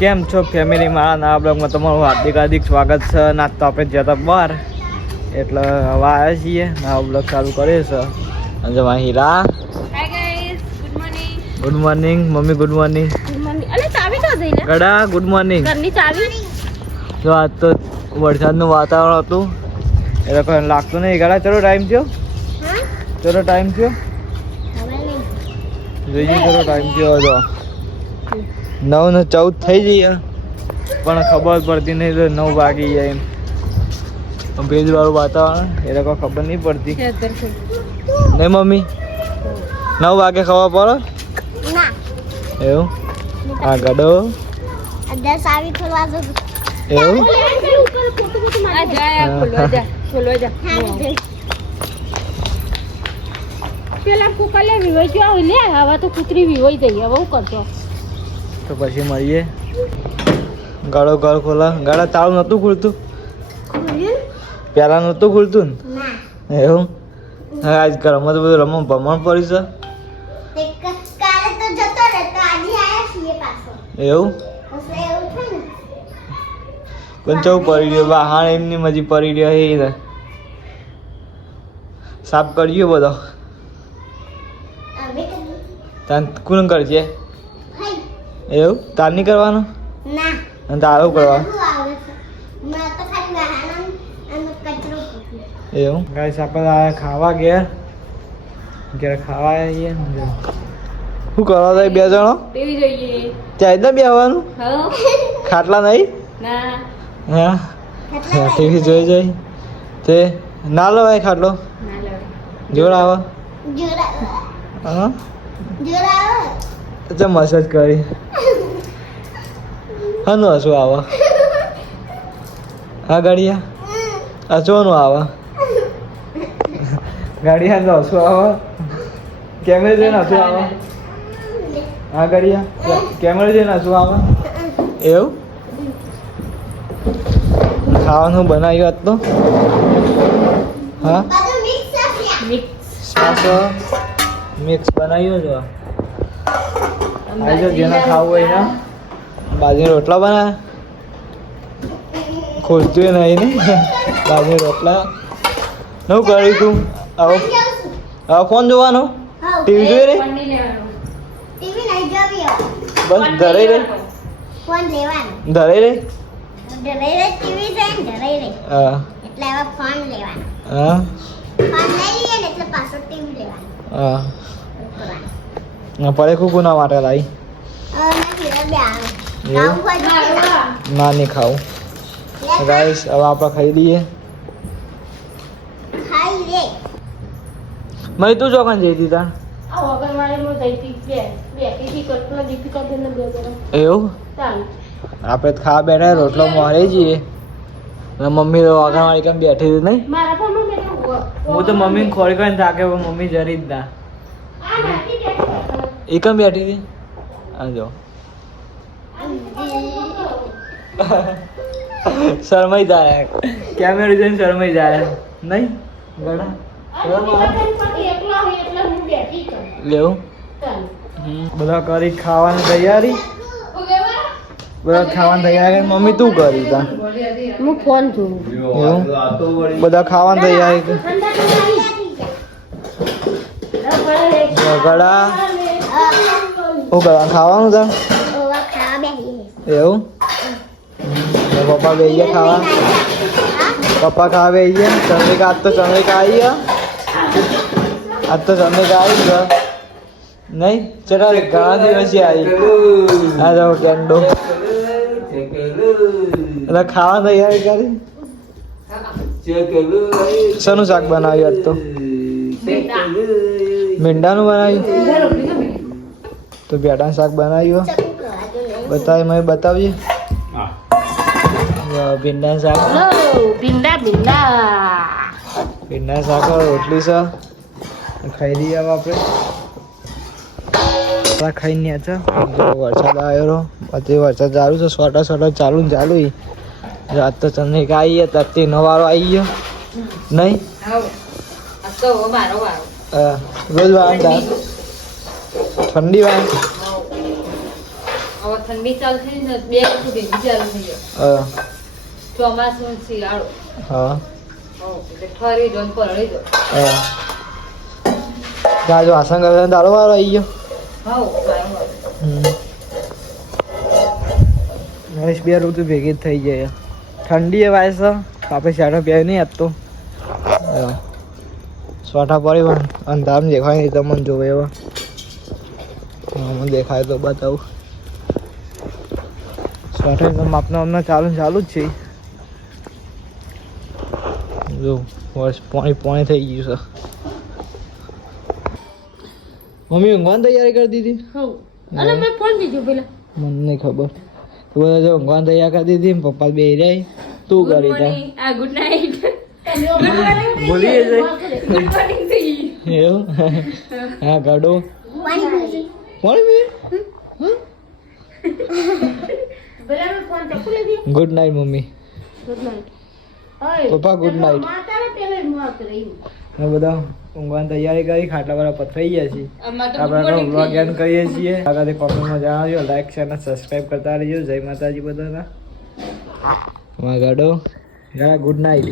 કેમ છો ફેમિલી મારા નવા બ્લોગમાં તમારું હાર્દિક હાર્દિક સ્વાગત છે. ના તો આપણે જતા બહાર એટલે હવે આવ્યા છીએ. નવા બ્લોગ ચાલુ કરીએ છે અને જો હીરા. ગુડ મોર્નિંગ મમ્મી ગુડ મોર્નિંગ ગુડ ગડા ગુડ મોર્નિંગ જો આજ તો વરસાદનું વાતાવરણ હતું. એટલે કોઈ લાગતું નહીં. ગડા ચલો ટાઈમ થયો. ચલો ટાઈમ થયો. જોઈએ ચલો ટાઈમ થયો. હતો નવ ને ચૌદ થઈ જઈએ પણ ખબર પડતી નહીં તો નવ વાગી જાય એમ. ભેજવાળું વાતાવરણ એ લોકો ખબર નહીં પડતી. નહીં મમ્મી? નવ વાગે ખબર પડે? એવું? હા ગડો? એવું? પેલા કુકર કુકલે વિવઈ ગયો લે હવે તો કૂતરી વિવાઈ જઈ હવે હું કરતો? તો પછી મળીએ. ગાળો ગાળ ખોલા. ગાળા તાળું નહોતું ખુલતું. પહેલાં નહોતું ખુલતું ને? એવું? હા આજ ઘરમાં તો બધું રમવા ભમણ પડી છે. એવું? પણ ચૌ પડી રહ્યો? વાહણ એમની મજી પડી રહ્યો એ ને સાફ કરજો બધો. તાન કોણ કરજે? એવું? તાર નહીં કરવાનું? ના. અને તારું કરવા? આવે એવું? ગાઈસ આપણે આ ખાવા ગયા. ઘેર ખાવા આવીએ. શું કરવા થાય બે જણો? ત્યાં જ ને બેહવાનું? હા. ખાટલા નહીં? ના. હા? ટીવી જોઈ જોઈ. તે ના લો ભાઈ ખાટલો જોર લે જોર આવે. હા? જોર જોરા તો મસાજ કરી. હનું હસું આવે. હા ગાડિયા? હસવાનું આવે. ગાડિયા તો હસું આવે. કેમેરે જઈને હસું આવે. હા ગાડિયા? કેમેરે જઈને હસું આવે. એવું? ખાવાનું બનાવ્યું આજ તો. હા? મિક્સ બનાવ્યું છે આજે જેને ખાવું હોય ને બાજરી રોટલા બનાવે. ખોલતું નહીં ને બાજરી રોટલા. નવું કર્યું તું? હવે હવે ફોન જોવાનો. ટીવી જોઈ રહી પનીર લેવાનું. ટીવી નહીં જોવી બસ ધરાઈ રહી ફોન ધરાઈ રહી ધરાઈ રે ધરાઈ રે હા. ના પડે માટે હવે એવું? ખાવું હોય ના નહીં ખાવું. રાઈસ હવે આપણે ખાઈ લઈએ. ખાઈ મય તું ચોકન જઈ હતી તાર? જણા. એવું? આપણે ખા બેઠા રોટલો મારી જઈએ. અને મમ્મી તો વાગણવાળી કેમ બેઠી હતી નહીં. હું તો મમ્મીને ખોરી કરીને થાકે મમ્મી જરી જ ના. નથી બેઠા. હતી? આ જો. શરમાઈ જાય કેમેરો જોઈને શરમાઈ જાય નહીં? ગણા. લેવું બધા કરી ખાવાની તૈયારી? બધા ખાવાની તૈયારી? મમ્મી તું કરી તા. હું ફોન છું બધા ખાવાની તૈયારી. ગળા? હું કરવા ખાવાનું તા એવું પપ્પા બે ગયા ખાવા પપ્પા ખાવા બે ગયા ચંદ્રિકા આજ તો ચંદ્રિકા આવી આજ તો ચંદ્રિકા આવી ગયો નહીં ચલા ઘણા દિવસથી આવી આ જાઓ કેન્ડો એટલે ખાવા તૈયારી કરી શાનું શાક બનાવ્યું આજ તો મીંડાનું બનાવ્યું તો બેટાનું શાક બનાવ્યું. બતાવે મેં બતાવજે. ભીંડા શાક. ભીંડા ભીંડા. ભીંડા શાક રોટલી છે. ખાઈ લઈએ આપણે. આપણા ખાઈ ને છે વરસાદ આવ્યો પછી વરસાદ ચાલુ છે. સોટા સોટા ચાલુ ને ચાલુ રાત તો ચંદ્રિક આવી ગયા તરતી નવારો આવી ગયો. નહીં? તો મારો વારો હા, રોજ વાંધા ઠંડી વાય હવે ઠંડી ચાલુ થઈ ને બે ઋતુ ભેગી ચાલુ થઈ જાય ચોમાસું શિયાળો. હા. ઠરી જો પરળી જો હા. ત્યાં આસન કરવાનો દાડો વાળો આવી ગયો. બરાબર નરેશ બે ઋતુ ભેગી થઈ જાય. ઠંડી એ વાય છે આપણે શાટો પહેરી નહીં આપતો. સ્વાટા પડી પણ અંધારું દેખાય નહીં તમને જોવે એવા. હા, મને દેખાય તો બતાવું. સ્વાટા તો માપના હમણાં ચાલુ ચાલુ જ છે. જો વર્ષ પોણી પોણી થઈ ગયું છે. મમ્મી ઊંઘવાની તૈયારી કરી દીધી? અરે મેં ફોન દીધો પેલા. મને નહીં ખબર. તો બધા જો ઊંઘવાની તૈયાર કરી દીધી પપ્પા બે રહી તું કરી દે આ ગુડ નાઈટ ભૂલી જઈ એવું? હા ગાડો good night mummy. Good night papa good night ને બધા ઊંઘવાની તૈયારી કરી ખાટલા વાળા પથરાઈ ગયા છીએ. આપણે વ્લોગ એન્ડ કરીએ છીએ. આગળ કોમેન્ટમાં જણાવજો લાઈક શેર અને સબસ્ક્રાઈબ કરતા રહેજો. જય માતાજી બધાના. માં ગાડો. ગાડા નાઇટ ગુડ નાઇટ